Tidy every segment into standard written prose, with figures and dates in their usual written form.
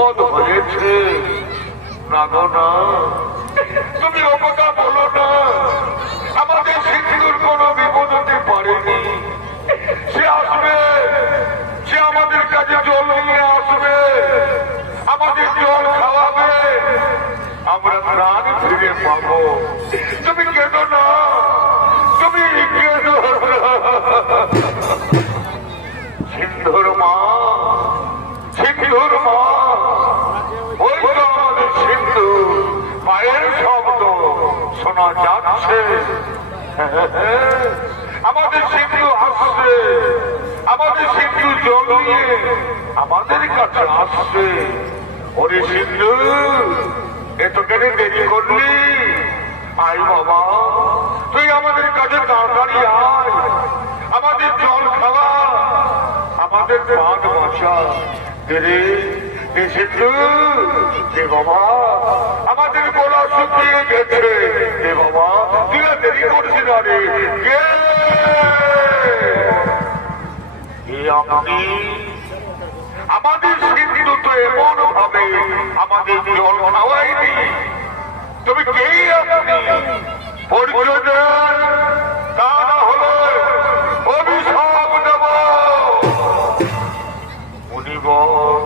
বিপদ হয়েছে। না গো না, তুমি ও কথা বলো না। আমাদের সিন্ধুর কোনো বিপদ হতে পারেনি। সে আসবে, সে আমাদের কাছে জল নিয়ে আসবে, আমাদের জল খাওয়াবে, আমরা প্রাণ ফিরে পাবো। তুমি কেঁদো না, তুমি কেঁদো না। সিন্ধুর মা, সিন্ধুর মা, ওই তো আমাদের সিন্ধু, মায়ের শব্দ শোনা যাচ্ছে। আমাদের সিন্ধু আসছে, আমাদের সিন্ধু জল নিয়ে আমাদের কাছে আসছে। ওরে সিন্ধু, এত কেন দেরি করলি? আয় বাবা, তুই আমাদের কাছে তাড়াতাড়ি আয়, আমাদের জল খাওয়া, আমাদের প্রাণ বাঁচা। রে সিন্ধু, রে বাবা, আমাদের গলা শুকিয়ে গেছে। রে বাবা, তুই দেরি করছিস না রে। আপনি আমাদের সিন্ধু তো এমন ভাবে আমাদের জল খাওয়াইনি। তুমি কে আপনি? পরিচয় দেন, তা না হলে অভিশাপ দেব। মুনিবর,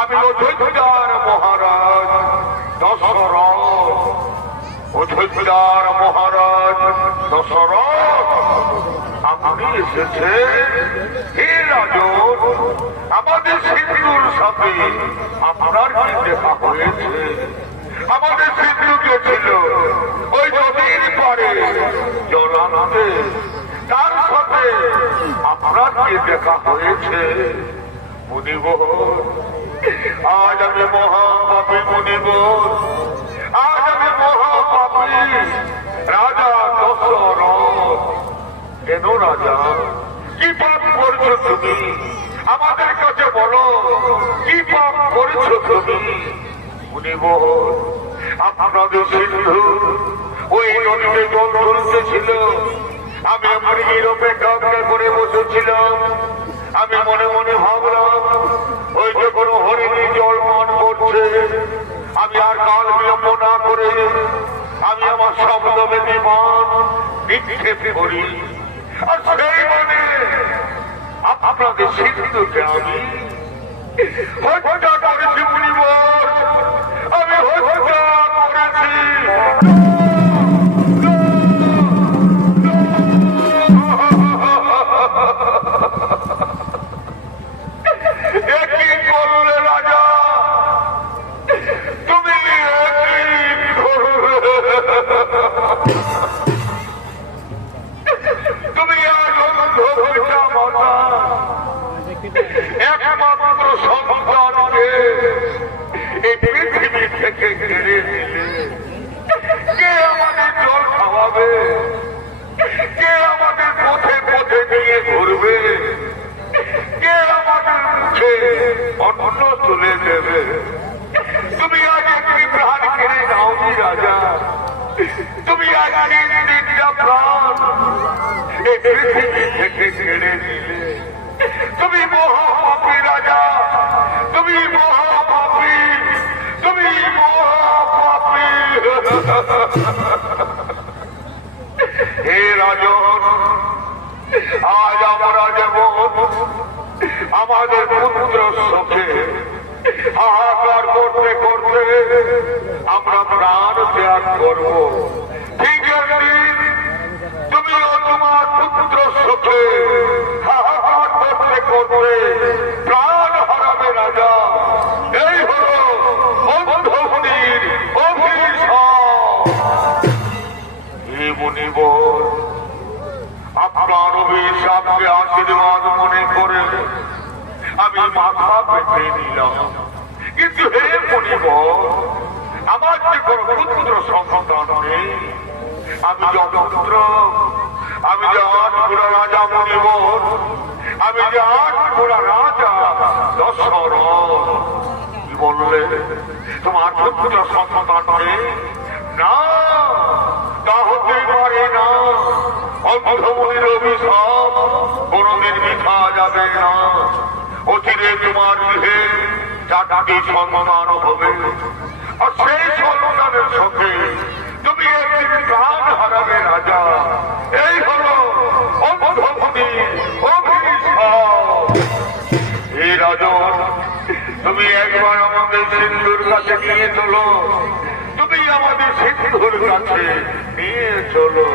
আমি অযোধ্যার মহারাজ দশরথ। অযোধ্যার মহারাজ দশরথ, আপনি এসেছে। হে রাজন, আমাদের সিন্ধুর সাথে আপনার কি দেখা হয়েছে? আমাদের সিন্ধু গেছিল ওই নদীর পারে জল আনতে, তার সাথে আপনার কি দেখা হয়েছে? মুনিবর, আজ আমি মহাপাপী। মুনিবর, আজ আমি মহাপাপী। রাজা দশরথ, কেন রাজা, কি পাপ করছো তুমি? আমাদের কাছে বলো, কি পাপ করছো তুমি? মুনিবর, আপনাদের সিন্ধু ওই নদীতে জল তুলতেছিল, আমি আমার অপেক্ষা করে বসেছিলাম। আমি মনে মনে ভাবলাম, ওই যে কোনো হরিণী জল পান করছে, আমি আর কাল বিলম্ব না করে আমি আমার শব্দ বেদিমান নিক্ষেপ করি। আর সেই মানে আপনাদের সিন্ধুকে আমি হত্যা করেছি। মুনিবর, আমি হত্যা করেছি। একই করলে রাজা, তুমি একই করলে। তুমি একমাত্র সন্তানকে এই পৃথিবী থেকে কেড়ে দিলে। কে আমাদের জল খাওয়াবে? কে আমাদের পথে পথে নিয়ে ঘুরবে? কে আমাদের মুখে অন্ন তুলে দেবে? তুমি আজ একটি প্রাণ কেড়ে নাওনি রাজা, তুমি আজ তিনটা প্রাণ এই পৃথিবী থেকে কেড়ে দিলে। তুমি মহাপাপী রাজা, তুমি মহাপাপী, তুমি মহাপাপী। হে রাজন, আজ আমরা যেমন আমাদের পুত্র শোকে হাহাকার করতে করতে আমরা প্রাণ ত্যাগ করব, ঠিক আছে তুমিও তোমার পুত্র শোকে হাহাকার করতে করতে প্রাণ হারাবে রাজা। এই হল অন্ধমুনির অভিশাপ। হে মুনিবর, আপনার অভিশাপকে আশীর্বাদ মনে করে আমি মাথা পেতে নিলাম। কিন্তু হে মুনিবর, আমার যে কোনো পুত্র সন্তান নেই। আমি যে অপুত্র, আমি যে আটঘোড়া রাজা মুনিবর, আমি যে আটঘোড়া রাজা দশরথ। কি বললে তোমার পুত্র সন্তান নেই? না, তা হতে পারে না। অন্ধমুনির অভিশাপ কোনদিন মিথ্যা যাবে না। অচিরে তোমার গৃহে চারটি সন্তান হবে, আর সেই সন্তানের সঙ্গে তুমি একদিন প্রাণ হারাবে রাজা। এই হলো অন্ধভূমির অভিশাপ। এই রাজন, তুমি একবার আমাদের সিন্ধুর কাছে নিয়ে চলো, তুমি আমাদের সিন্ধুর কাছে নিয়ে চলো।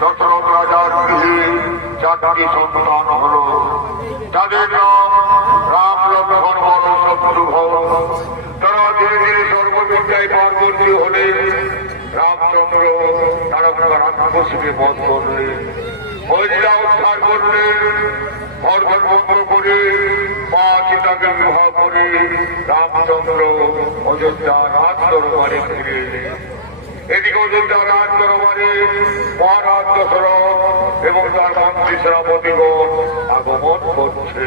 দশরথ রাজার গৃহে চারটি সন্তান হল। তাদের নাম রাম, লক্ষ্মণ, ভরত, শত্রুঘ্ন। তারা ধীরে ধীরে সর্ববিদ্যায় পার্বতী হলেন। রামচন্দ্র তারকা রাক্ষসীকে বধ করলেন, অযোধ্যা উদ্ধার করলেন। ভরত ভঙ্গ করে মা সীতাকে বিবাহ করে রামচন্দ্র অযোধ্যা রাজ দরবারে ফিরে এলেন। এদিকে অযোধ্যা রাজ দরবারে মহারাজ দশরথ এবং তার মন্ত্রী সেনাপতিগণ আগমন করছে।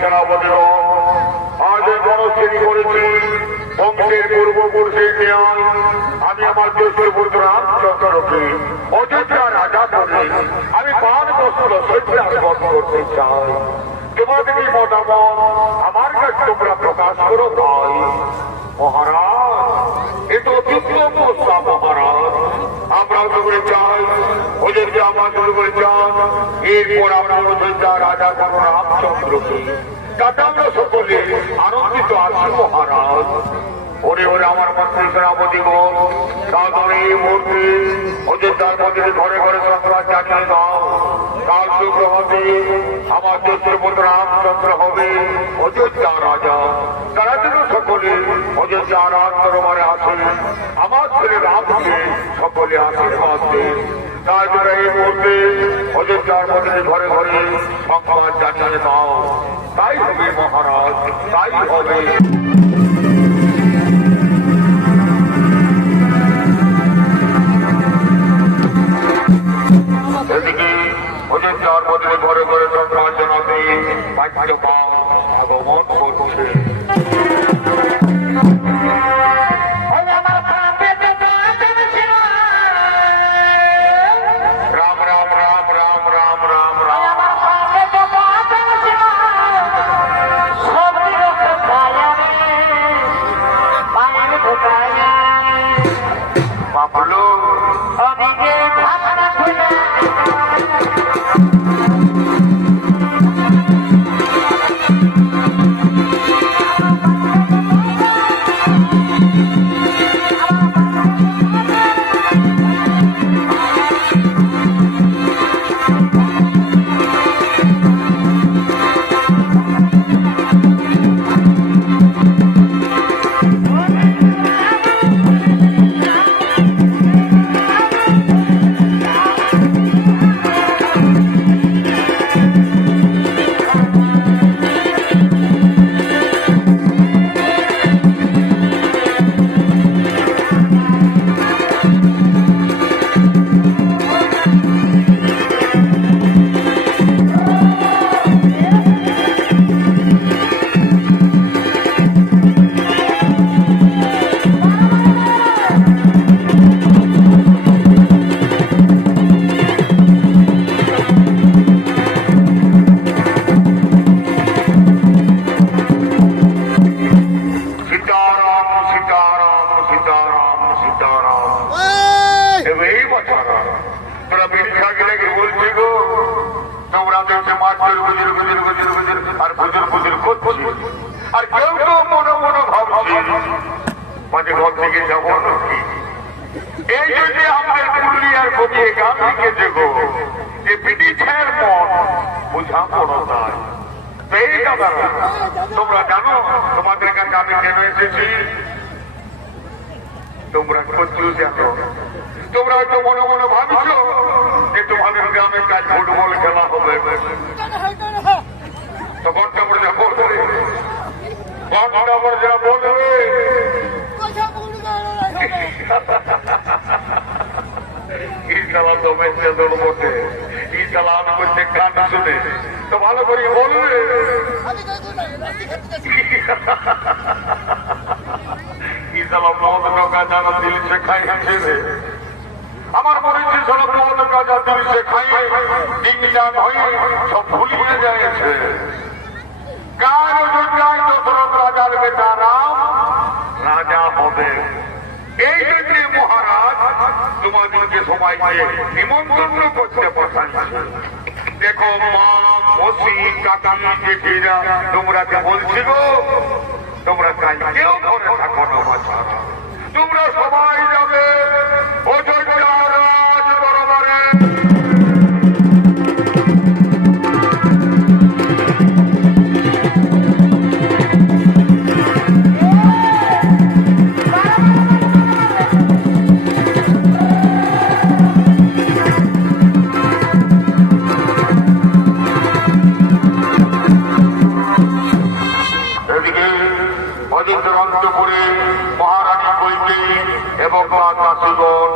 সেনাপতিগণ, আজ গণশ্রেণী করেছি বংশের পূর্বপুরুষের ন্যায় আমি আমার জ্যেষ্ঠ পুত্র রামচন্দ্রকে অযোধ্যা রাজা করে আমি 5 বছর সত্যাগ্রহ করতে চাই। তোমাদের এই মতামত আমার কাছে তোমরা প্রকাশ করো ভাই। মহারাজ, এ তো অত্যুত্তম প্রস্তাব মহারাজ। আমরাও তো করে চাই অযোধ্যা আমাদের করে চান, এরপর আমরা অযোধ্যা রাজা করো রামচন্দ্রকে, তাতে আমরা সকলে আনন্দিত আছি মহারাজ। ওরে ওরে আমার মন্ত্রী সেনাপতিগণ, তাদের এই মুহূর্তে অযোধ্যার মধ্যে ঘরে ঘরে সংবাদ জানিয়ে দাও, কাল সুপ্রভাতে আমার জ্যেষ্ঠ পুত্র রামচন্দ্র হবে অযোধ্যা রাজা। তারা যেন সকলে অযোধ্যা রাজ দরবারে আসে, আমার ছেলে রামকে সকলে আশীর্বাদ দেন। তাই তারা এই মুহূর্তে অযোধ্যার মধ্যে ঘরে ঘরে সংবাদ জানিয়ে দাও। তাই হবে মহারাজ, তাই হবে। এদিকে অযোধ্যার মধ্যে ঘরে ঘরে সংবাদ জানাতে বাক্যপাল আগমন করছে। রাম রাম রাম রাম রাম রাম রাম বাবলু আর কেউ তো মনে মনে ভাবছি মাঝে ঘর থেকে যাবো নাকি। এই জন্য আমাদের পুরুলিয়ার কবি গান লিখেছে গো, যে ব্রিটিশের মন বুঝা পড়ো নাই। এই দাদারা তোমরা জানো তোমাদের কাছে আমি কেন এসেছি? তোমরা কচু জানো, তোমরা হয়তো মনে মনে ভাবছো যে তোমাদের গ্রামে কাজ ফুটবল খেলা হবে। তো ঘন্টা পরে যা বলবে, ঘন্টা পরে যা বলবে ইসালা তো মেসে দৌড় বটে, ইসালা আমি করছে গান শুনে তো ভালো করে বলবে। ইসালা মদ নৌকা জানা দিল সে খাইছে রে, আমার মনে হচ্ছে সব মদ কাজা দিল সে খাই ইংজান হয়ে সব ভুলিয়ে যাচ্ছে। কার অযোধ্যায় দশরথ রাজার বেটা রাম রাজা হবে। এই জন্য মহারাজ তোমাদেরকে সবাইকে নিমন্ত্রণ করতে পাঠাচ্ছে। দেখো মা, মসি, কাকা, জেঠিরা তোমরা যে বলছি গো, তোমরা তাই কেউ ঘরে থাকো না বাছা, তোমরা সবাই যাবে অযোধ্যা রাজ দরবারে। অযোধ্যার অন্তপুরে মহারানী কৈকেয়ী এবং দাসীগণ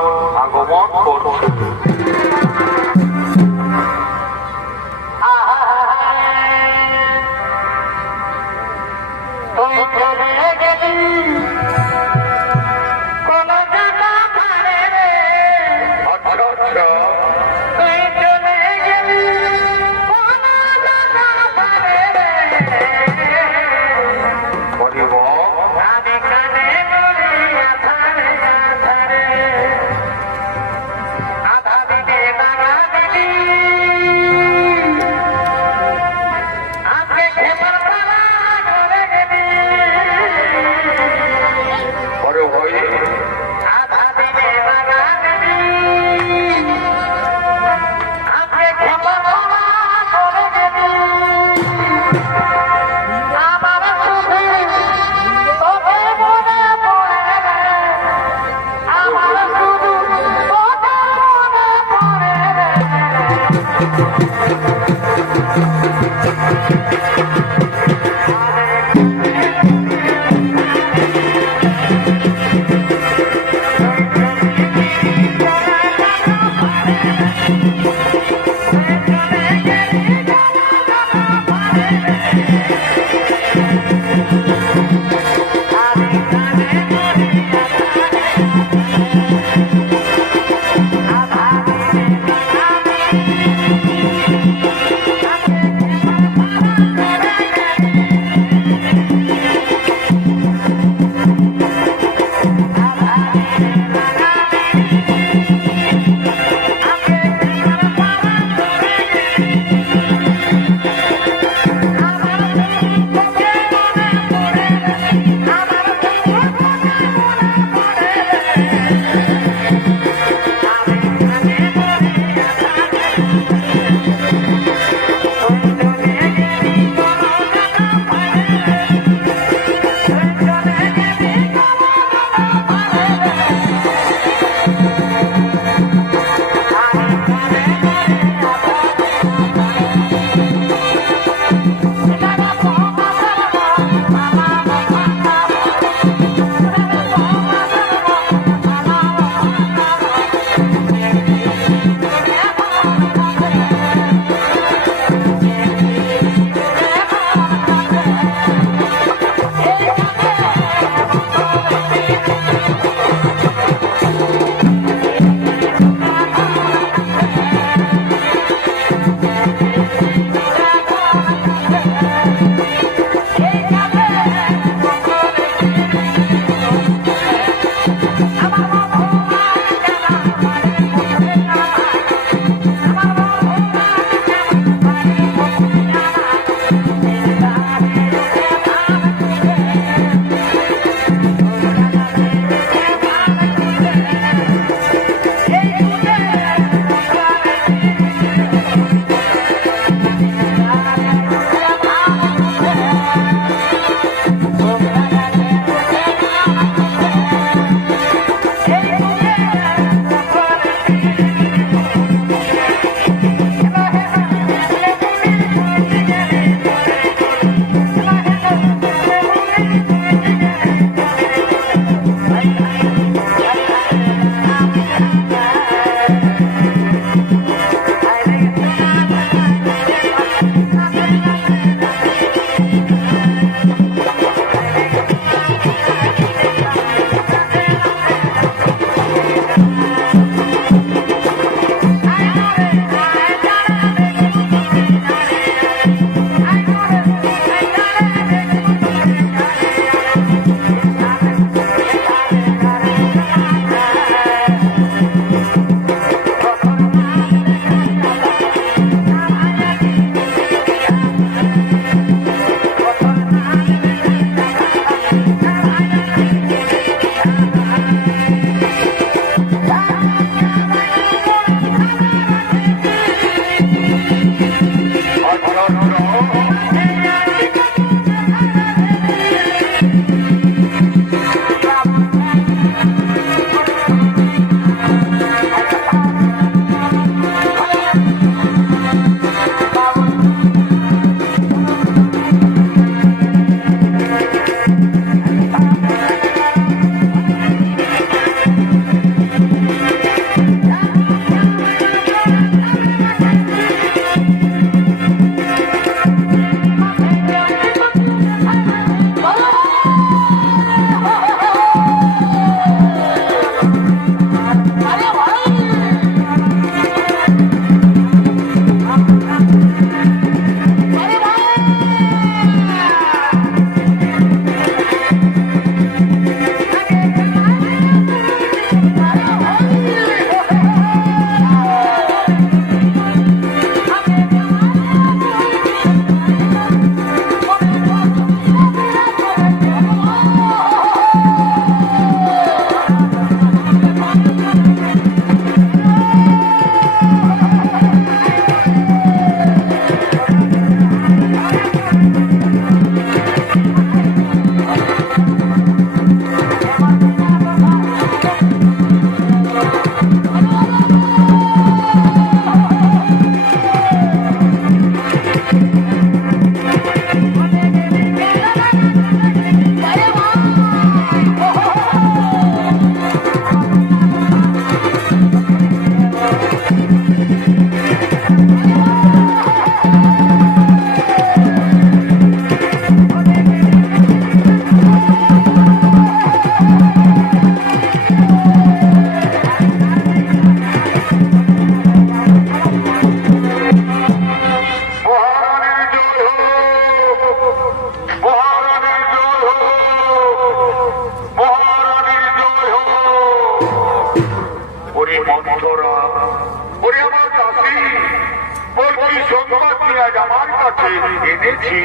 আজ আমার কাছে এনেছি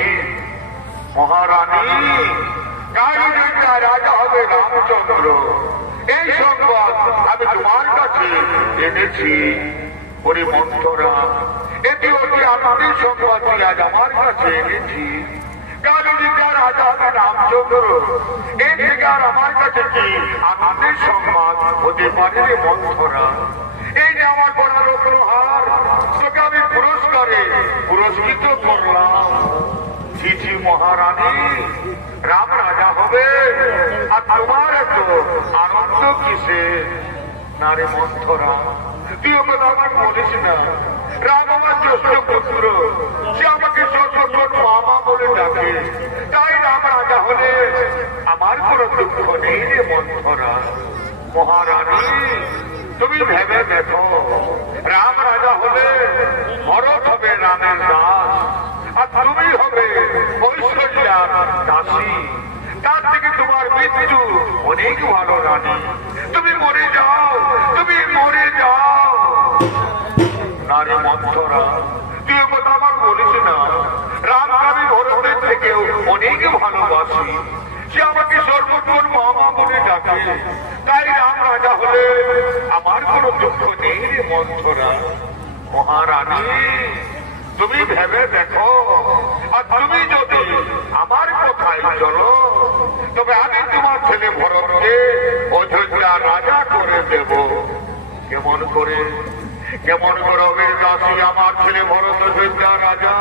মহারানী। কালীনগর রাজা হবে রামচন্দ্র, এই সংবাদ আমি তোমার কাছে এনেছি। ওরে মন্থরা, এটি অতি আনন্দের সংবাদ আজ আমার কাছে এনেছি। কালীনগর রাজা হবে রামচন্দ্র, এর থেকে আর আমার কাছে কি আনন্দের সংবাদ হতে পারে রে মন্থরা? এই যে আমার বড় রত্নহার, তোকে আমি পুরস্কারে পুরস্কৃত করলাম। ছি মহারানী, রাম রাজা হবে আর তোমার এত আনন্দ কিসে? না রে মন্থরা, তুই ও কথা আমাকে বলিস না। রাম আমার জ্যেষ্ঠ পুত্র, সে আমাকে সর্বক্ষণ মামা বলে ডাকে, তাই রাম রাজা হলে আমার কোনো দুঃখ নেই রে মন্থরা। মহারানী, তুমি ভেবে দেখো, রাম রাজা হলে ভরত হবে রামের দাস, আর তুমি হবে ঐশ্বর্যার দাসী। তার থেকে তোমার মৃত্যু অনেক ভালো রানী। তুমি মরে যাও, তুমি মরে যাও। নারী মন্থরা, তুই কথা আমার বলিস না। রাম আমি ভরতের থেকেও অনেক ভালোবাসি, সে আমাকে সর্বক্ষণ মামা বলে ডাকে, তাই রাম রাজা হলে আমার কোনো দুঃখ নেই রে মন্থরা। মহারানী, তুমি ভেবে দেখো, আর তুমি যদি আমার কথায় চলো, তবে আমি তোমার ছেলে ভরতকে অযোধ্যা রাজা করে দেব। কেমন করে কেমন করে হবে দাসী আমার ছেলে ভরত অযোধ্যা রাজা?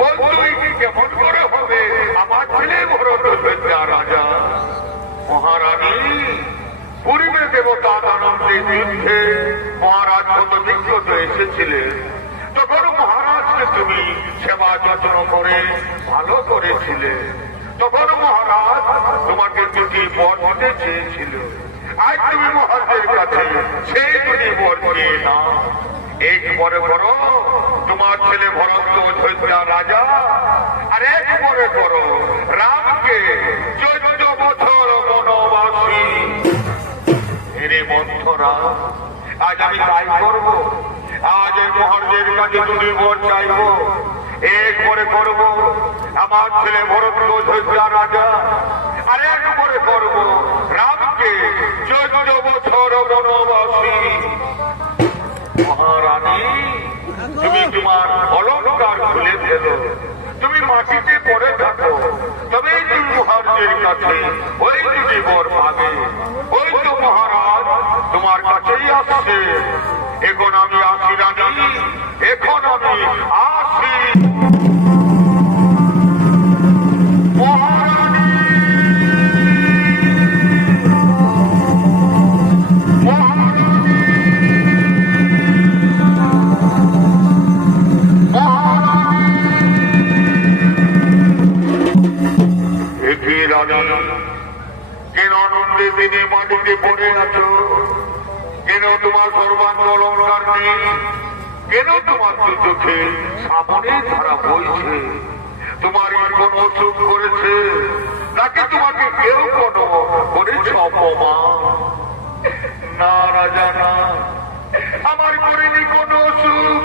বলতুই কেমন করে হবে আমার ছেলে ভরত অযোধ্যা রাজা? মহারানী, পূর্বে দেবতা আনন্দের যুদ্ধে মহারাজ কত বিক্ষত এসেছিলেন, তখন মহারাজকে তুমি সেবা যত্ন করে ভালো করেছিলে। তখন মহারাজ তোমাকে দুটি বর দিতে চেয়েছিল। আজ তুমি মহারাজের কাছে সেই দুটি বর নিয়ে না। এক পরে করো তোমার ছেলে ভরত অযোধ্যা রাজা, আর এক পরে করো রামকে 14 বছর বনবাসী। এরে মন্থরা, আজ আমি তাই করবো। আজ এই মহারাজের কাছে দুটি বর চাইব। এক পরে করব আমার ছেলে ভরত অযোধ্যা রাজা, আর এক পরে করব রামকে 14 বছর বনবাসী। মহারানী, তুমি তোমার অলঙ্কার খুলে ফেলো, তুমি মাটিতে পড়ে থাকো, তবেই তুমি মহারাজের কাছে ওই দুটি বর পাবে। ওই তো মহারাজ তোমার কাছেই আসছে। এখন আমি আসি রানী, এখন আমি আসি। কেন আনন্দে দিনে মাটিতে পড়ে আছো? কেন তোমার সর্বাঙ্গ অলঙ্কার নেই? কেন তোমার চোখে সামনে ধারা বইছে? তোমার কোন অসুখ করেছে নাকি তোমাকে কেউ কোনো করেছে অপমান? না রাজা না, আমার করেনি কোন অসুখ,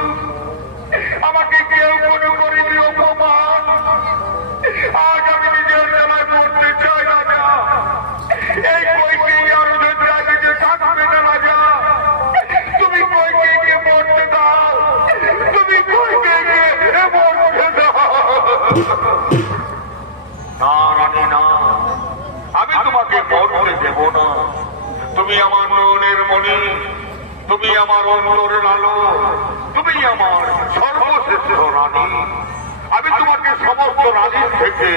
আমাকে কেউ কোনো করেনি অপমান। আজ আমি নিজের জেলায় পড়তে চাই রাজা। এই কইকে আর অযোধ্যাকে যে থাকবে না রাজা, তুমি কইকে মরতে দাও, তুমি কইকে মরতে দাও। না রানী না, আমি তোমাকে মরতে দেব না। তুমি আমার নয়নের মণি, তুমি আমার অন্তরের আলো, তুমি আমার সর্বশ্রেষ্ঠ রানী। আমি তোমাকে সমস্ত রানীর থেকে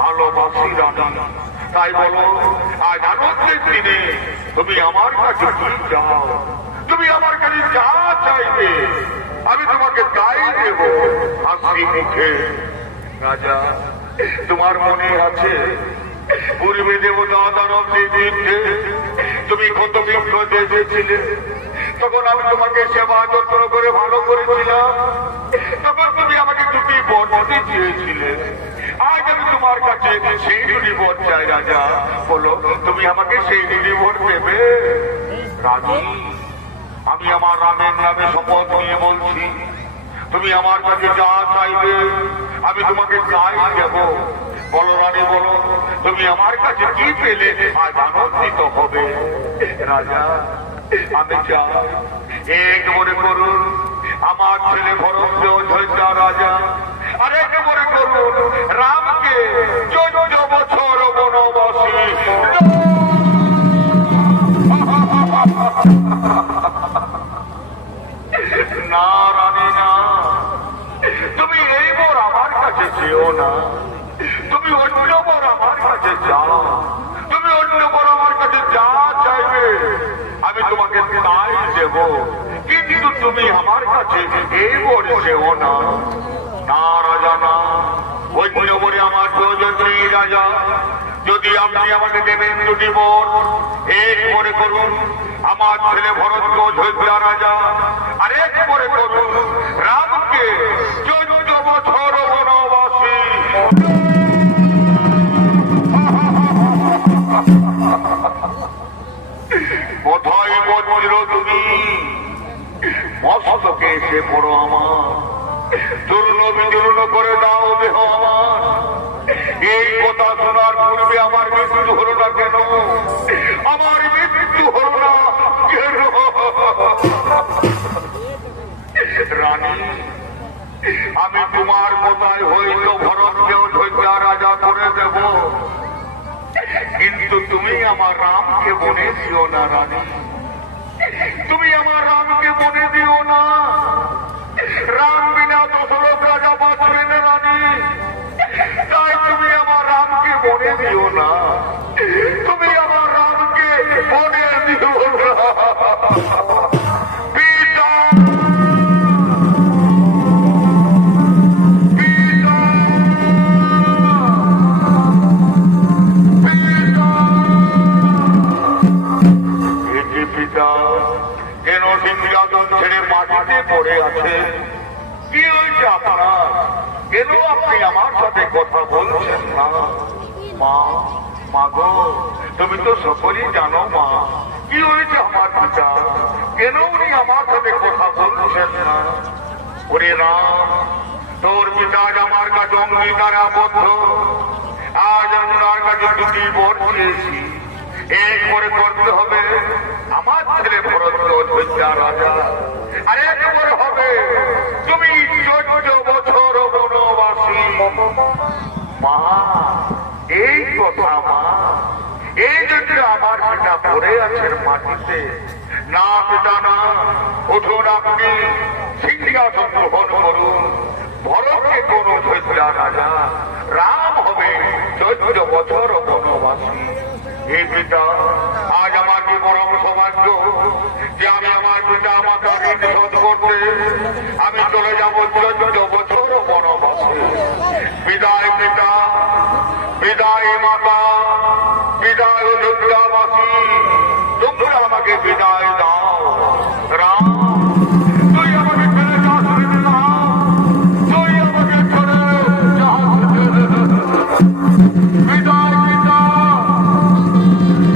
ভালোবাসি রানী। তাই বলো, আজ আনন্দের দিনে তুমি আমার কাছে কি চাও? তুমি আমার কাছে যা চাইবে আমি তোমাকে তাই দেব হাসি মুখে। রাজা, তোমার মনে আছে পূর্বে দেবতা দানবদের যুদ্ধে তুমি কত বিক্ষত এসেছিলে? তখন আমি তোমাকে সেবা যত্ন করে ভালো করেছিলাম। তখন তুমি আমাকে দুটি বর দিতে চেয়েছিলে। আজ আমি তোমার কাছে সেই দুটি বর চাই রাজা। বলো, তুমি আমাকে সেই দুটি বর দেবে? রানী, আমি আমার রামের নামে শপথ নিয়ে বলছি, তুমি আমার কাছে যা চাইবে তোমাকে তাই দেব। বলো রানী, বলো তুমি আমার কাছে কি পেলে আজ আনন্দিত হবে? রাজা, আমি চাই এক মনে করুন আমার ছেলে ভরত অযোধ্যা রাজা, আর এক মনে করুন রামকে 14 বছর বনবাসী। না রানী না, তুমি এই বর আমার কাছে যেও না, তুমি অন্য বর আমার কাছে যাও। তুমি অন্য বর আমার কাছে যা চাইবে আমি তোমাকে তাই দেব, কিন্তু তুমি আমার কাছে এই বর যেও না। না রাজা না, অন্য বরে আমার প্রয়োজন নেই রাজা। যদি আপনি আমাকে দেবেন 2টি বর, এক মনে করুন আমার ছেলে ভরত অযোধ্যা রাজা, আর এক মনে করুন রামকে 14 বছর বনবাসী। কোথায় বলছিল তুমি? মস্তকে এসে পড়ো আমার, চূর্ণ বিচূর্ণ করে দাও দেহ আমার। এই কথা শোনার পূর্বে আমার মৃত্যু হলো না কেন? আমার মৃত্যু হলো না কেন? রানী, আমি তোমার কথায় হয়তো ভরতকেও অযোধ্যা রাজা করে দেব, কিন্তু তুমি আমার রামকে বনে দিও না রানী। তুমি আমার রামকে বনে দিও না। রাম বিনা দশরথ রাজা বাঁচবে না রানী, তাই তুমি আমার রামকে বনে দিও না। তুমি আমার রামকে বনে দিও না। পিতা, পিতা, পিতা, পিতা কেন সিংহাসন ছেড়ে মাটিতে পড়ে আছে? কি হয়েছে আপনার? কেন আপনি আমার সাথে কথা বলছেন না? মা, মা গো, তুমি তো সকলেই জানো মা, কি হয়েছে আমার পিতা? কেন উনি আমার সাথে কথা বলছেন না? ওরে রাম, তোর পিতা আমার কাছে অঙ্গীকার আবদ্ধ। আজ ওনার কাছে 2টি বর চেয়েছি, এক করে করতে হবে আমার ছেলে ভরত অযোধ্যা রাজা, আর এক করে হবে তুমি 14 বছর বনবাসী। মা, এই কথা মা, এই জন্য আমার পিতা পড়ে আছেন মাটিতে। না পিতা না, উঠুন আপনি সিংহাসন গ্রহণ করুন। ভরতকে কোন অযোধ্যা রাজা, রাম হবে 14 বছর বনবাসী। এই পিতা, আজ আমার কি পরম সৌভাগ্য যে আমি আমার পিতা মাতা ঋণ শোধ করতে আমি চলে যাব 14 বছর বনবাসে। বিদায় পিতা, বিদায় মাতা, বিদায় অযোধ্যাবাসী, তোমরা আমাকে বিদায় দাও। রাম, তুই আমাকে ছেড়ে যাস না, তুই আমাকে ছেড়ে যাস। বিদায় পিতা,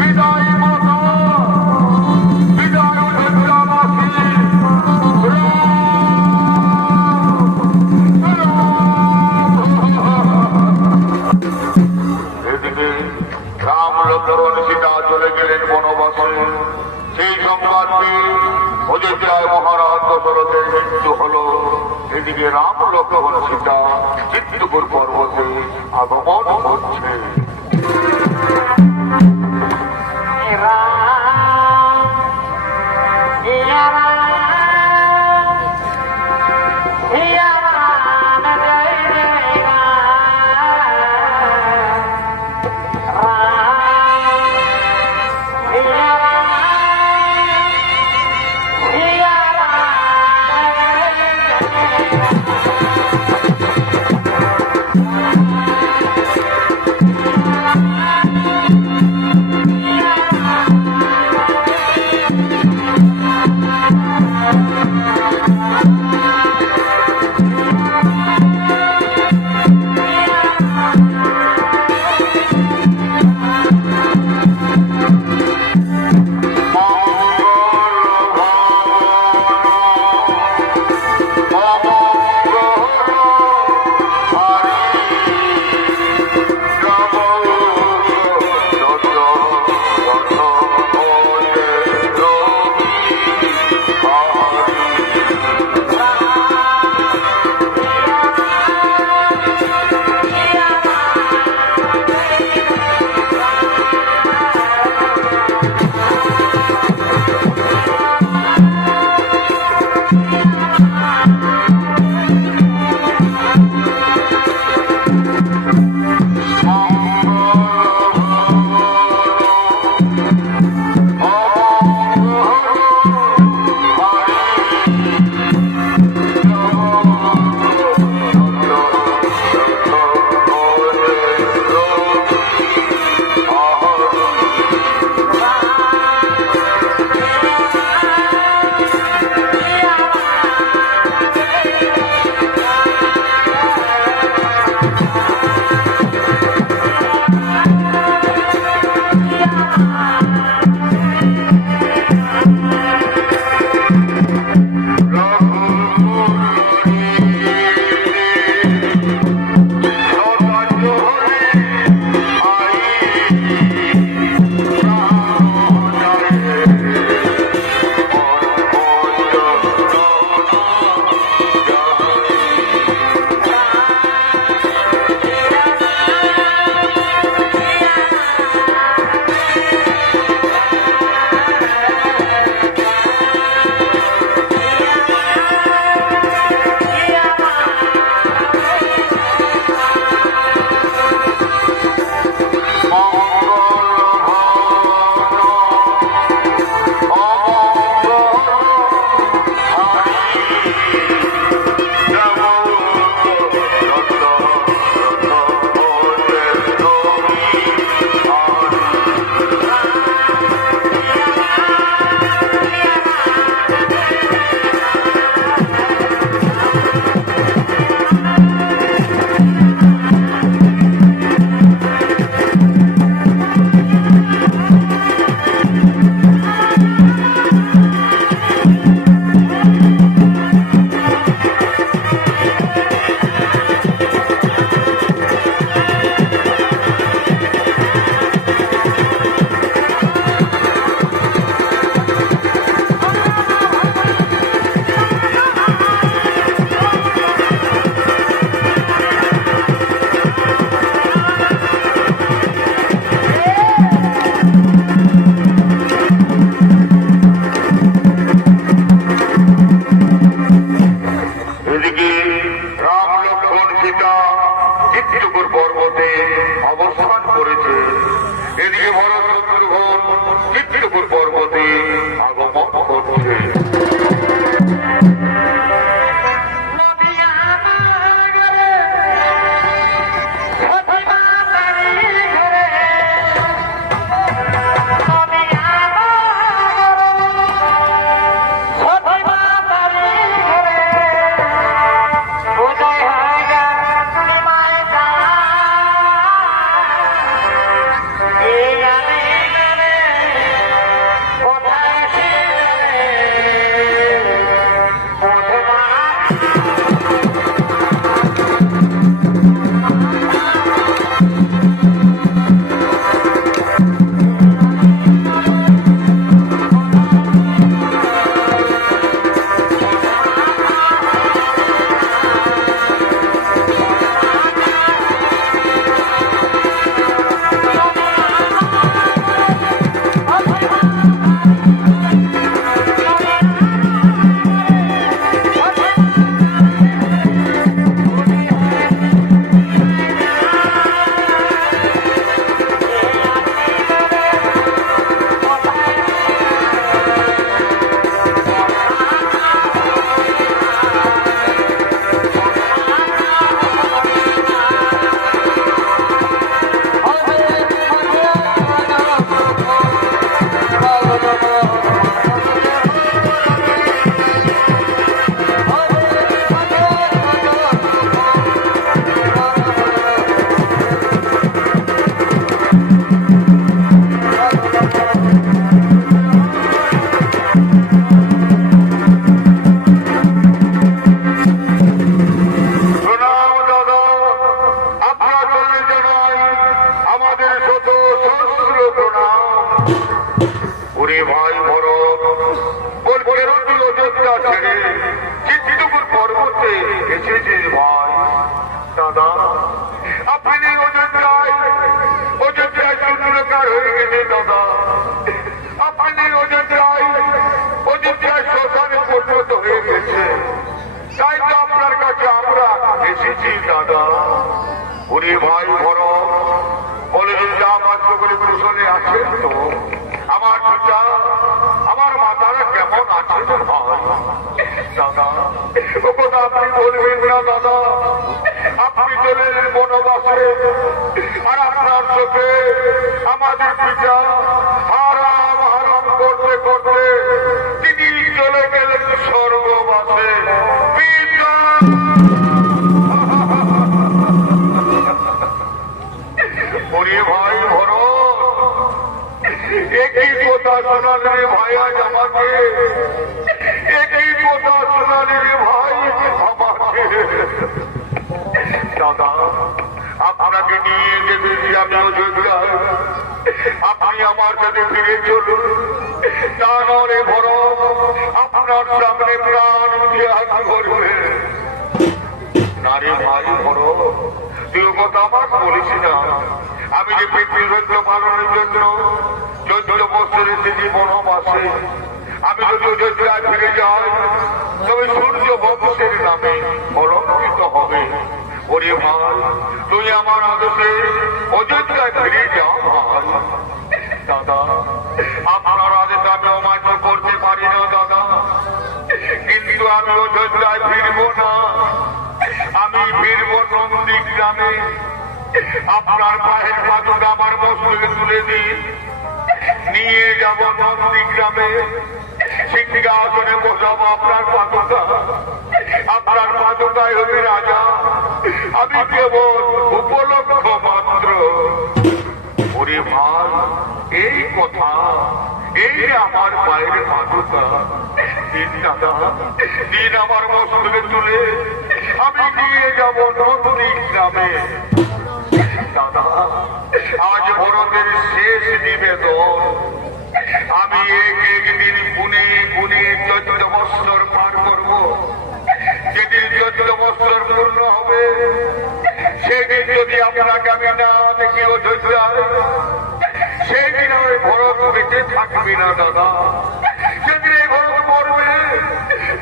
বিদায় মাতা, বিদায় অযোধ্যাবাসী। এদিকে রাম লক্ষ্মণ সীতা চলে গেলেন বনবাসে। সেই সংবাদ পেয়ে অযোধ্যায় মহারাজ দশরথের মৃত্যু হল। এদিকে রাম লক্ষ্মণ সীতা চিত্রকূট পর্বতে আগমন হচ্ছে। পিতা চিত্রকূট পর্বতে অবস্থান করেছে। এদিকে বড় শত্রুঘ্ন চিত্রকূট পর্বতে আগমন করছে।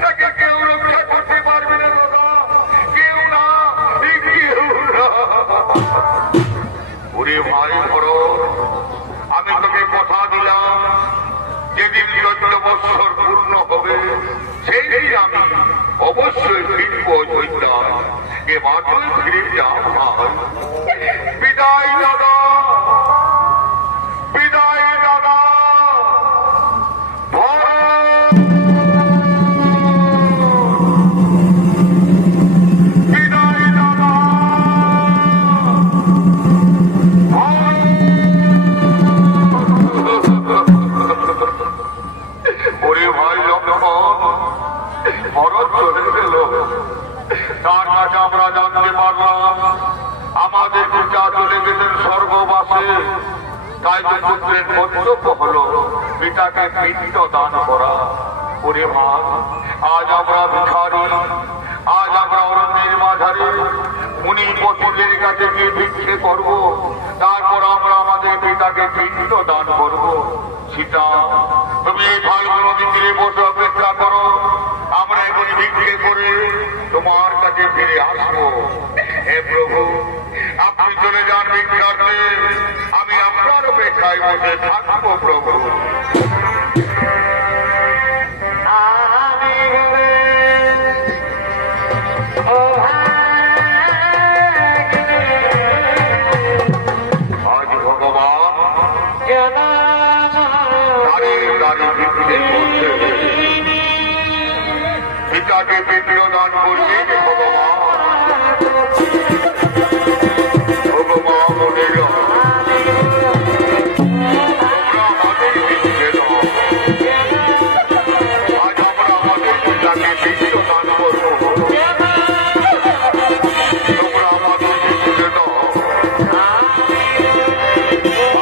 তাকে কেউ রক্ষা করতে পারবে না দাদা, কেউ না। ভাই ভরত, আমি তোকে কথা দিলাম যেদিন 14 বৎসর পূর্ণ হবে সেই দিন আমি অবশ্যই ফিরব অযোধ্যায়। এবার তুই ফিরে যা ভাই। বিদায় দাদা, বিদায় দাদা। তার কাছে আমরা জানতে পারলাম আমাদের পিতা চলে গেছেন স্বর্গবাসে। তাই তো পুত্রের কর্তব্য হলো পিতাকে পিণ্ড দান করা। ওরে মা, আজ আমরা ভিখারি, আজ আমরা অরণ্যের মাঝারে মুনি পথিকের কাছে গিয়ে ভিক্ষে করব, তারপর আমরা আমাদের পিতাকে পিণ্ড দান করব। সীতা, তুমি এই ফাল্গুন নদী তীরে বসে অপেক্ষা করো, আমরা এখন ভিক্ষে করে তোমার কাছে ফিরে আসবো। হে প্রভু, আপনি চলে যান ভিক্ষার্থে, আমি আপনার অপেক্ষায় বসে থাকবো প্রভু। আজ ভগবান দাঁড়িয়ে দাঁড়িয়ে ভিক্ষে করছে, পিতাকে পিণ্ড দান করবে ভগবান। ভগবান বলিল, তোমরা আমাদের ভিক্ষে দাও, আজ আমরা আমাদের পিতাকে পিণ্ড দান করবো। তোমরা আমাদের ভিক্ষে দাও,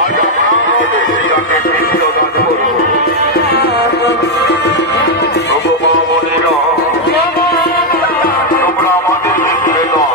আজ আমরা আমাদের পিতাকে পিণ্ড দান করবো। ভগবান বলিল, তোমরা আমাদের ভিক্ষে দাও,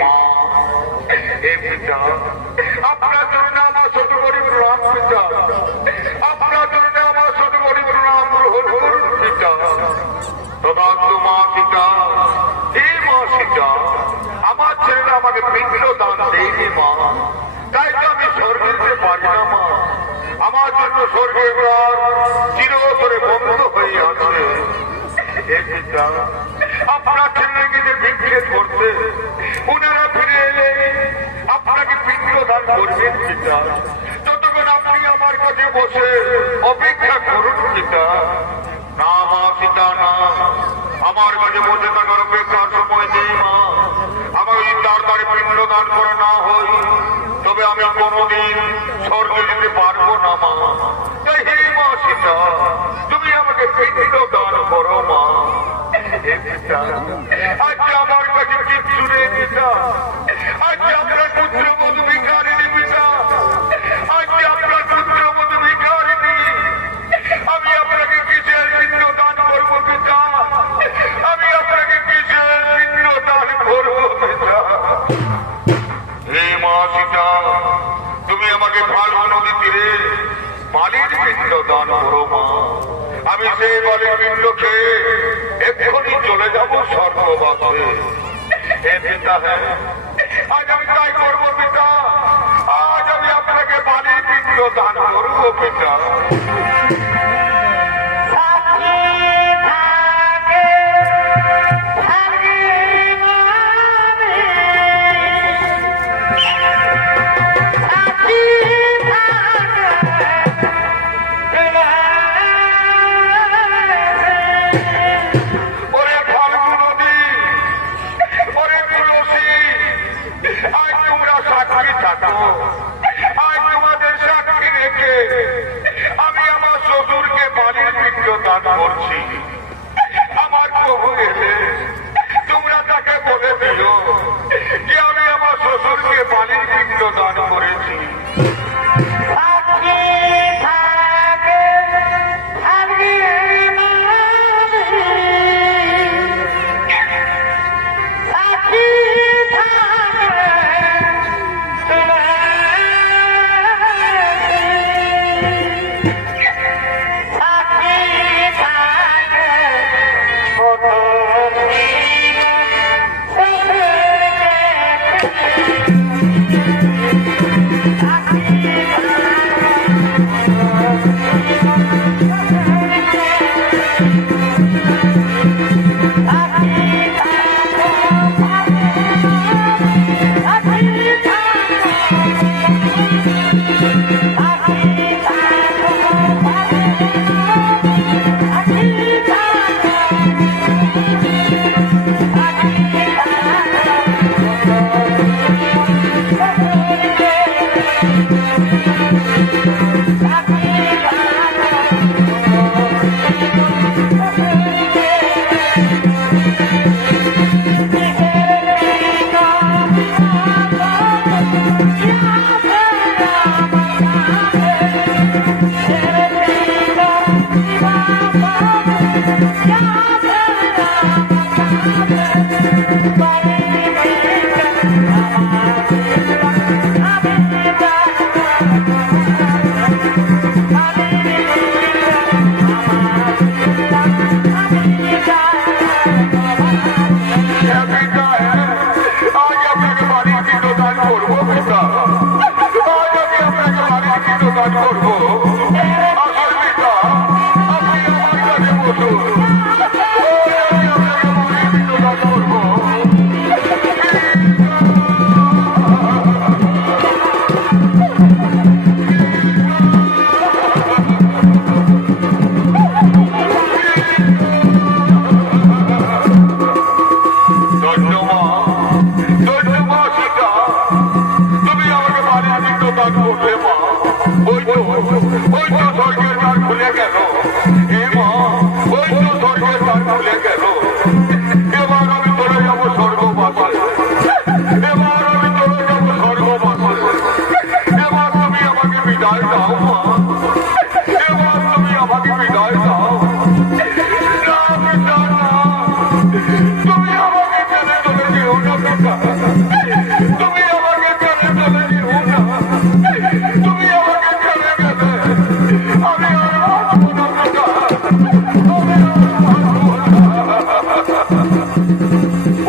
মা, হে পিতা, আপনার জন্য আমার ছোট গরিব রাম পিতা, আপনার জন্য আমার ছোট গরিব রাম গ্রহণ করুন পিতা। তদাস্তু মা পিতা, হে মা সীতা, আমার ছেলেরা আমাকে পিণ্ড দান দেয়নি মা, তাই তো আমি স্বর্গে যেতে পারি না মা। আমার জন্য স্বর্গের দ্বার চিরতরে বন্ধ হয়ে আছে। হে পিতা, আপনার ছেলেকে যে বিচ্ছেদ করতে ওনারা ফিরে এলে আপনাকে পিণ্ড দান করবেন পিতা। ততক্ষণ আপনি আমার কাছে বসে অপেক্ষা করুন পিতা। না মা পিতা না, আমার কাছে বসে থাকার অপেক্ষার সময় নেই মা। আমার যদি তাড়াতাড়ি পিণ্ড দান করা না হয় তবে আমি কোনোদিন স্বর্গে যেতে পারবো না মা। তাই হে মা সীতা, তুমি আমাকে পিণ্ড দান করো মা। হে পিতা, আজ আমার কাছে কিচ্ছু নেই পিতা, আজ আপনার পুত্র মধু ভিখারিণী পিতা, আজ আপনার পুত্র মধু ভিখারিণী। আমি আপনাকে কিসের পিণ্ড দান করবো পিতা, আমি আপনাকে কিসের পিণ্ড দান করবো পিতা। হে মা সীতা, তুমি আমাকে ফাল্গু নদী তীরে বালির পিণ্ড দান করো মা। আমি সেই বালির পিণ্ড খেয়ে এক্ষুনি চলে যাবো স্বর্গবাসে। হে পিতা, হ্যাঁ আজ আমি তাই করবো পিতা, আজ আমি আপনাকে বালির পিণ্ড দান করবো পিতা। আমি আমার শ্বশুরকে বালির পিণ্ড দান করছি। আমার প্রভু এলে তোমরা তাকে বলে দিও যে আমি আমার শ্বশুরকে বালির পিণ্ড দান করেছি। তুমি আমাকে ছেড়ে চলে যেও না পিতা।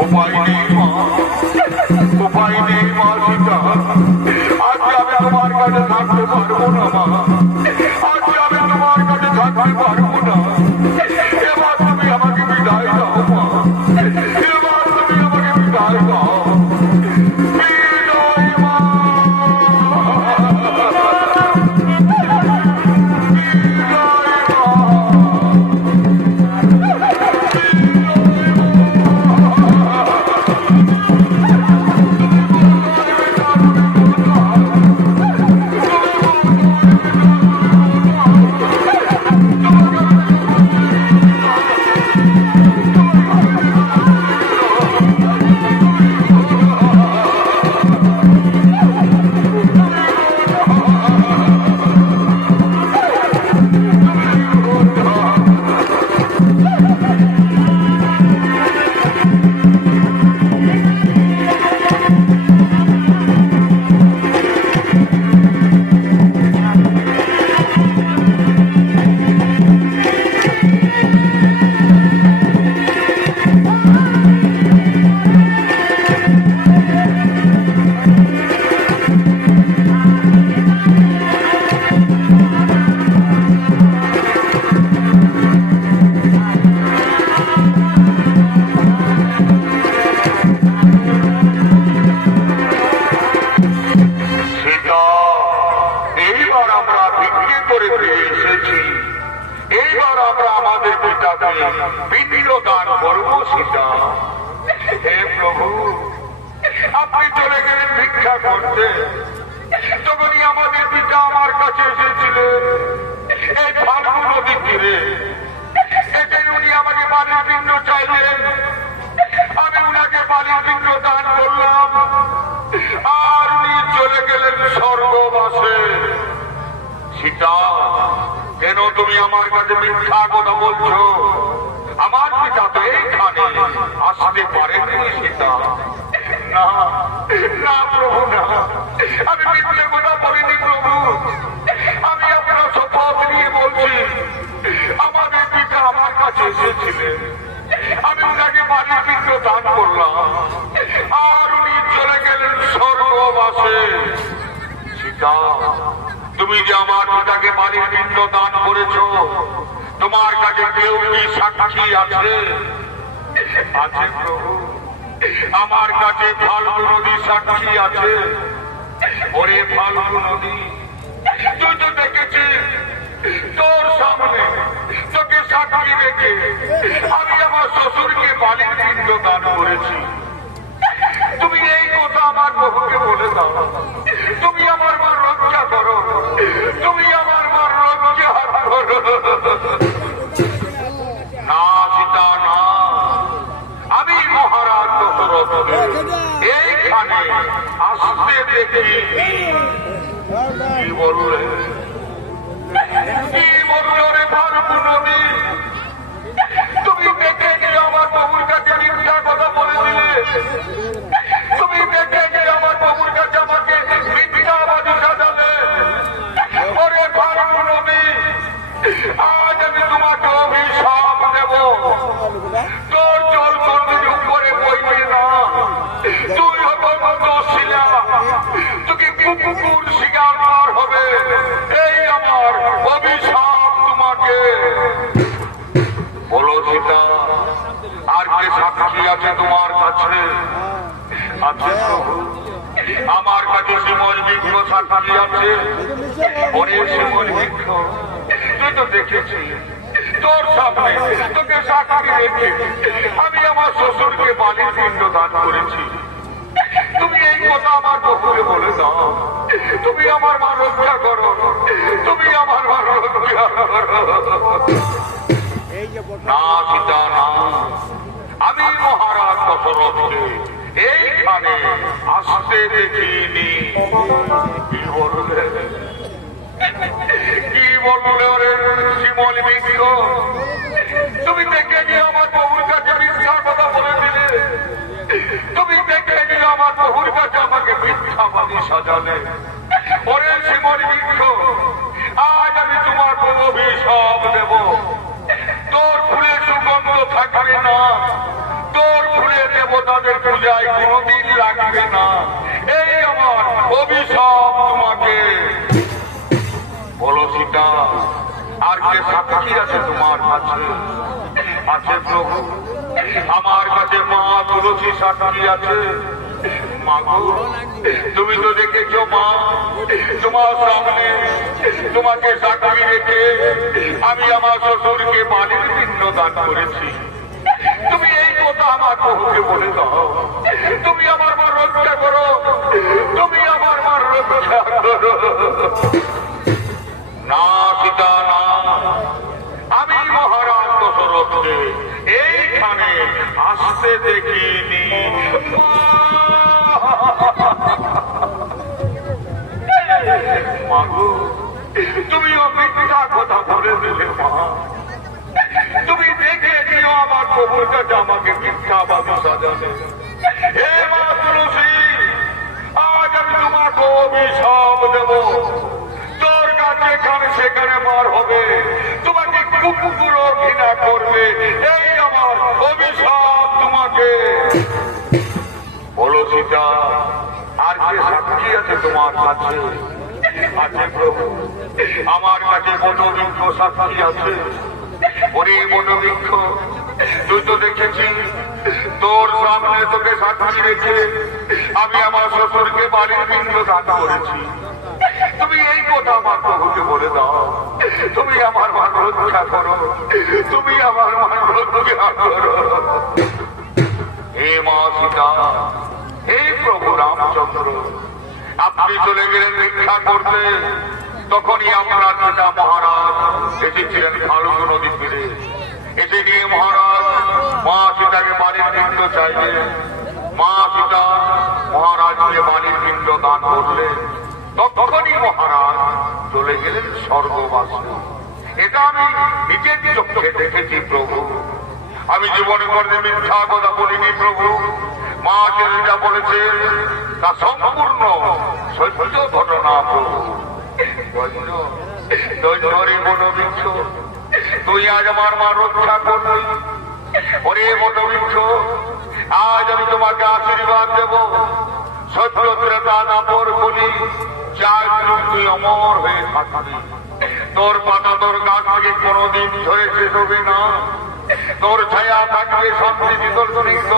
উপায় নেই মা, উপায় নেই মা সীতা। আজ আমি তোমার কাছে থাকতে পারবো না মা, আজ আমি তোমার কাছে থাকতে পারবো না। এবার তুমি আমাকে বিদায় দাও মা, এবার তুমি আমাকে বিদায় দাও। বিদায় মা। দান করবো সীতা। হে প্রভু, আপনি চলে গেলেন ভিক্ষা করতে, তখনই আমাদের পিতা আমার কাছে এসেছিলেন এই ফাল্গু নদীর তীরে। এখানে উনি আমাকে বালির পিণ্ড চাইলেন, আমি উনাকে বালির পিণ্ড দান করলাম, আর উনি চলে গেলেন স্বর্গবাসে। সীতা, কেন তুমি আমার কাছে মিথ্যা কথা বলছো? আমার পিতা তো এইখানে আসতে পারেননি সীতা। না না প্রভু, না, আমি মিথ্যে কথা বলিনি প্রভু। আমি আপনার শপথ নিয়ে বলছি, আমাদের পিতা আমার কাছে এসেছিলেন, আমি উনাকে বাড়ির পিণ্ড দান করলাম, আর উনি চলে গেলেন স্বর্গবাসে। সীতা, তুমি যে আমার পিতাকে বাড়ির পিণ্ড দান করেছ, তোমার কাছে কেউ কি সাক্ষী আছে? আছে প্রভু, আমার কাছে ফাল্গু নদী সাক্ষী আছে। ওরে ফাল্গু নদী, তুই তো দেখেছিস তোর সামনে তোকে সাক্ষী রেখে আমি আমার শ্বশুরকে বালির পিণ্ড দান করেছি। তুমি এই কথা আমার বহুকে বলে দাও, তুমি আমার মার রক্ষা করো, তুমি আমার মার রক্ষা করো। না সীতা, না, আমি মহারাজ দশরথকে এইখানে আসতে দেখি। কি বললে, কি বললো রে ফাল্গু নদী? তুমি দেখে গিয়ে আমার বাবুর কাছে মিথ্যা কথা বলেছিলে, তুমি দেখে গিয়ে আমার বাবুর কাছে আমাকে মিথ্যাবাদী সাজালে। ওরে ফাল্গু নদী, আজ আমি তোমাকে অভিশাপ দেব, তোর জল তোর উপরে বইবে না। তুই হতশিলা, তোকে কুকুর শিকার কর হবে, এই আমার অভিশাপ তোমাকে। বলো সীতা, আর কে সাক্ষী আছে তোমার কাছে? আছে প্রভু, আমার কাছে শিমল বৃক্ষ সাক্ষী আছে। ওরে শিমল বৃক্ষ, তুই তো দেখেছি তোর সামনে তোকে সাক্ষী রেখে আমি আমার শ্বশুরকে বালির পিণ্ড দান করেছি। তুমি এই কথা আমার বকুলে বলে দাও, তুমি আমার মা রক্ষা করো, তুমি আমার মা রক্ষা করো। না সীতা, না, আমি মহারাজ দশরথকে এইখানে আসতে দেখিনি। কি বললে, কি বললে ওরে শিমল বৃক্ষ? তুমি দেখে গিয়ে আমার বহুর কাছে মিথ্যা কথা বলে দিলে, তুমি দেখে গিয়ে আমার বহুর কাছে আমাকে মিথ্যাবাদী সাজালে। ওরে শিমল বৃক্ষ, আজ আমি তোমার অভিশাপ দেব, তোর ফুলে সুগন্ধ থাকবে না, তোর ফুলে দেবতাদের পূজায় কোনদিন লাগবে না, এই আমার অভিশাপ তোমাকে। বলো সীতা, আর কে সাক্ষী আছে তোমার কাছে? আছে প্রভু, আমার কাছে মা তুলসী সাক্ষী আছে। মাগো, তুমি তো দেখেছো মা, তোমার সামনে তোমাকে সাক্ষী রেখে আমি আমার শ্বশুরকে বাড়ির পিণ্ড দান করেছি। তুমি এই কথা আমার প্রভুকে বলে দাও, তুমি আমার মা রক্ষা করো, তুমি আমার মা রক্ষা করো। না সীতা না, আমি মহারাজ দশরথকে এইখানে আসতে দেখিনি। মাগো, তুমিও মিথ্যা কথা বলে দিলে মা। তুমি দেখে দিও আমার প্রভুর কাছে আমাকে মিথ্যাবাদী সাজালে। হে মা তুলসী, আজ আমি তোমাকে অভিশাপ দেব। তোর কাছে যেখানে সেখানে মার হবে, তোমাকে কুকুরও ঘৃণা করবে, এই আমার অভিশাপ তোমাকে। বলো সীতা, আর কে সাক্ষী আছে তোমার কাছে? আছে প্রভু, আমার কাছে বনবৃক্ষ সাক্ষী আছে। ওরে বনবৃক্ষ, তুই তো দেখেছি তোর সামনে তোকে সাক্ষী রেখে আমি আমার শ্বশুরকে বাড়ির পিণ্ড দান করেছি। তুমি এই কথা আমার প্রভুকে বলে দাও, তুমি আমার মান রক্ষা করো, তুমি আমার মান রক্ষা করো। হে মা সীতা, হে প্রভু রামচন্দ্র, আপনি চলে গেলেন ভিক্ষা করতে, তখনই আপনার পিতা মহারাজ এসেছিলেন ফাল্গু নদী তীরে। এসে নিয়ে মহারাজ মা সীতাকে বাড়ির পিণ্ড চাইলেন। মা সীতা মহারাজকে বাড়ির পিণ্ড দান করলেন, তখনই মহারাজ চলে গেলেন স্বর্গবাসী। এটা আমি নিজের চোখে দেখেছি প্রভু, আমি জীবনে করে মিথ্যা কথা বলিনি প্রভু। মা যা বলেছে তা সম্পূর্ণ সত্য ঘটনা প্রভু। বনবৃক্ষ, তুই আজ আমার মা রক্ষা করবি। ওরে বনবৃক্ষ, আজ আমি তোমাকে আশীর্বাদ দেব। সত্যতা নাপর বলি, চাই তুই অমর হয়ে থাকবি। তোর পাতা তোর গাছ থেকে কোনদিন ঝরে শেষ হবে না। তোর ছায়া থাকবে শান্তি বিদর্শনিত,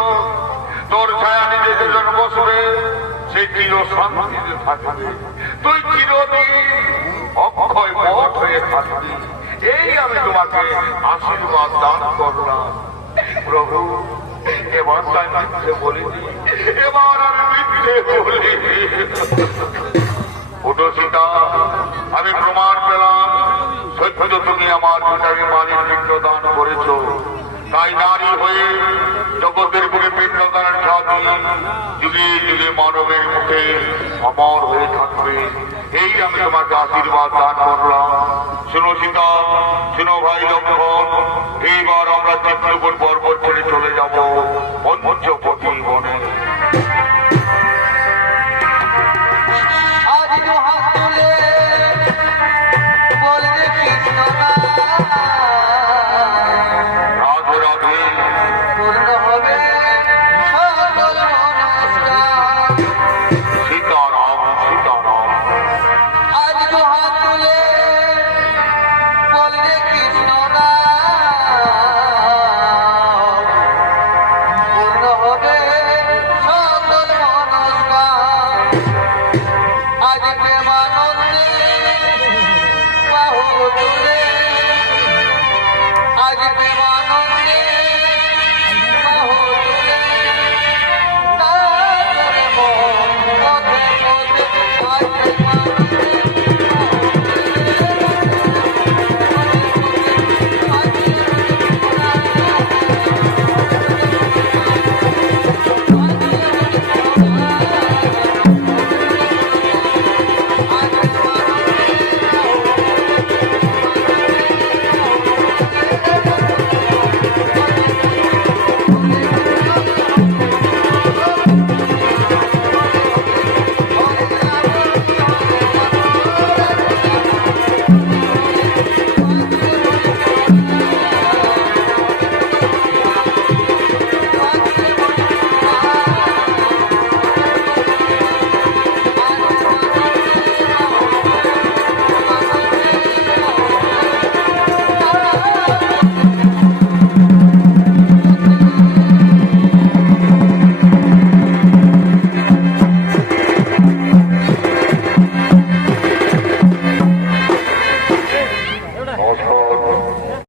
তোর ছায়া নিজে যেজন বসবে সে চির শান্তিতে থাকবে। তুই চিরদিন অক্ষয় পথ হয়ে থাকবি, এই আমি তোমাকে আশীর্বাদ দান করলাম প্রভু। এবার তাই মিথ্যে বলিনি, এবার আমি মিথ্যে বলিনি। ওটো সীতা, আমি প্রমাণ পেলাম সত্য তুমি আমার পিতাকে বাড়ির পিণ্ড দান করেছ। তাই নারী হয়ে জগতের বুকে পিণ্ডদানের সাথে যুগে যুগে মানবের মুখে অমর হয়ে থাকবে, এই আমি তোমাকে আশীর্বাদ দান করলাম। শুনো সীতা, শুনো ভাই লক্ষ্মণ, এইবার আমরা চিত্রকূট পর্বত ছেড়ে চলে যাব পঞ্চপতি বনে।